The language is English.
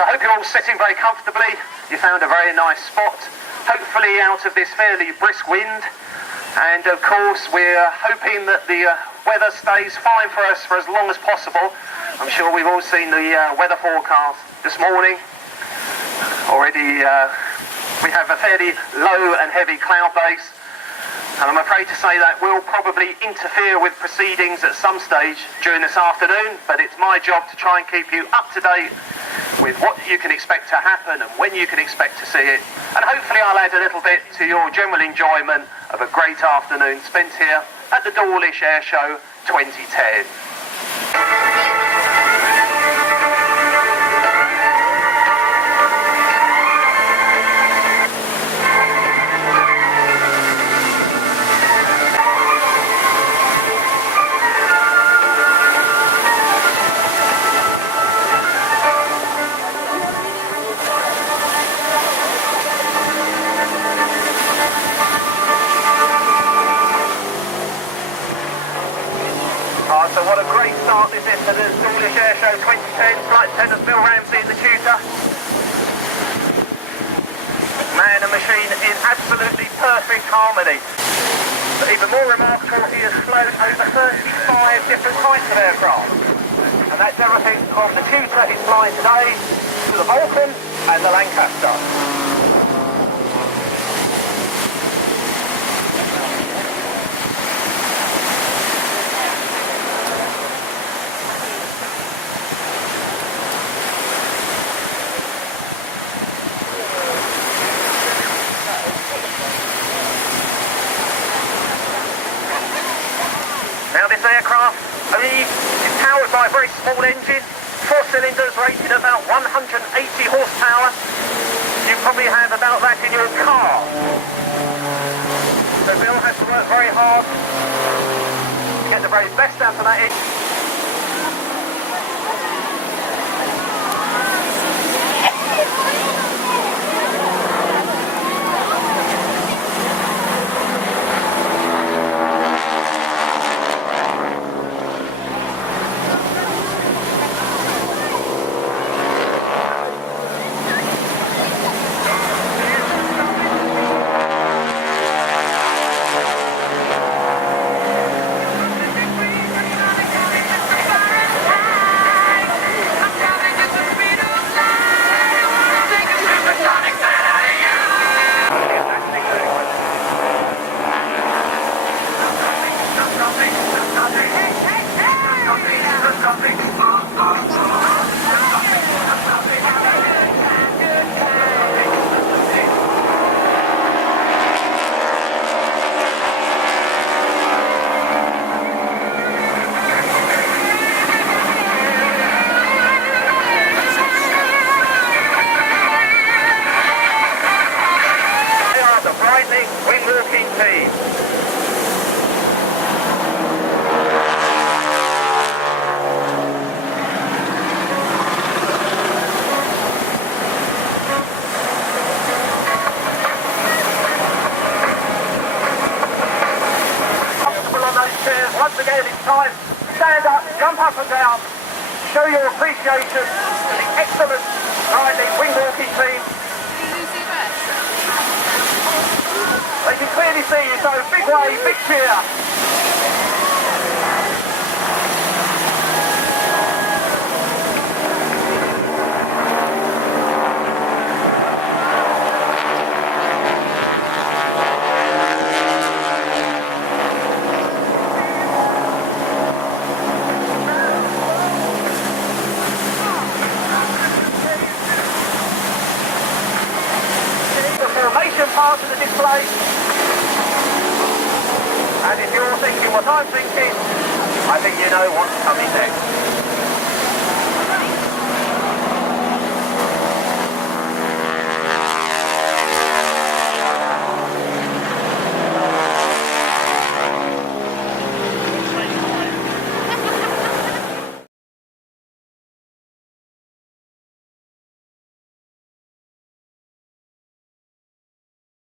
So I hope you're all sitting very comfortably. You found a very nice spot, hopefully out of this fairly brisk wind. And of course we're hoping that the weather stays fine for us for as long as possible. I'm sure we've all seen the weather forecast this morning. Already we have a fairly low and heavy cloud base, and I'm afraid to say that will probably interfere with proceedings at some stage during this afternoon, but it's my job to try and keep you up to date with what you can expect to happen and when you can expect to see it, and hopefully I'll add a little bit to your general enjoyment of a great afternoon spent here at the Dawlish Air Show 2010. So what a great start this is for the Dawlish Air Show 2010. Flight attendant Bill Ramsey in the tutor. Man and machine in absolutely perfect harmony. But even more remarkable, he has flown over 35 different types of aircraft. And that's everything from the tutor he's flying today to the Vulcan and the Lancaster. Now this aircraft is powered by a very small engine, 4 cylinders rated at about 180 horsepower. You probably have about that in your car. So Bill has to work very hard to get the very best out of that engine. Breitling Wingwalkers team. Comfortable on those chairs. Once again, it's time to stand up, jump up and down, show your appreciation for the excellent Breitling Wingwalkers team. They can clearly see you, so big wave, big cheer. The formation part of the display. And if you're thinking what I'm thinking, I think you know what's coming next.